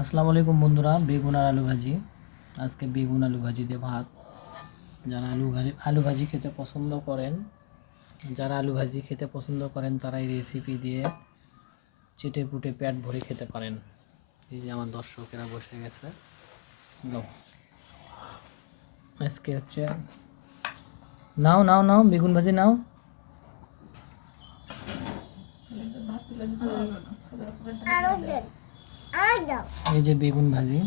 আসসালামু আলাইকুম বন্ধুরা, বেগুন আর আলু ভাজি। আজকে বেগুন আলু ভাজি দিয়ে ভাত। যারা আলু ভাজি খেতে পছন্দ করেন তারা এই রেসিপি দিয়ে চেটে পুটে পেট ভরে খেতে পারেন। এই যে আমার দর্শকেরা বসে গেছে। আজকে হচ্ছে নাও নাও নাও বেগুন ভাজি নাও। এই যে বেগুন ভাজি,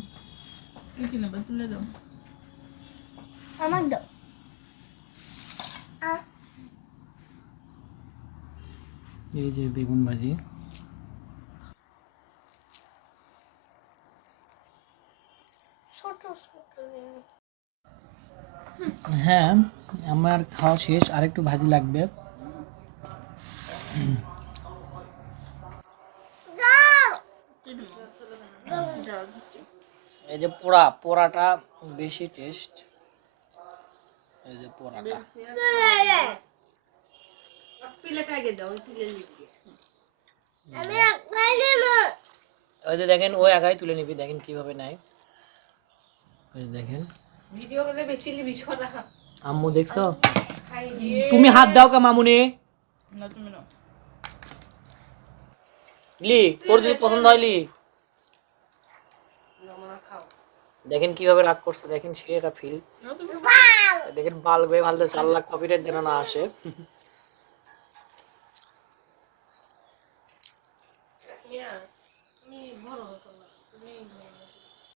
এই যে বেগুন ভাজি। হ্যাঁ, আমার খাওয়া শেষ, আরেকটু ভাজি লাগবে। এই যে পোড়াটা বেশি টেস্ট। এই যে পোড়াটা ওই যে দেখেন, ও একাই তুলে নিবি, দেখেন কিভাবে নেয়। ওই যে দেখেন, ভিডিও করলে বেশি নিবি সরা। আম্মু দেখছো? তুমি হাত দাও কা মামুনি। না তুমি নাও। লি, তোর যদি পছন্দ হয় লি। দেখেন কিভাবে রাগ করছে, দেখেন সে এটা ফিল। দেখেন বাল বে ভালো 4 লাখ কপিরাইট যেন না আসে।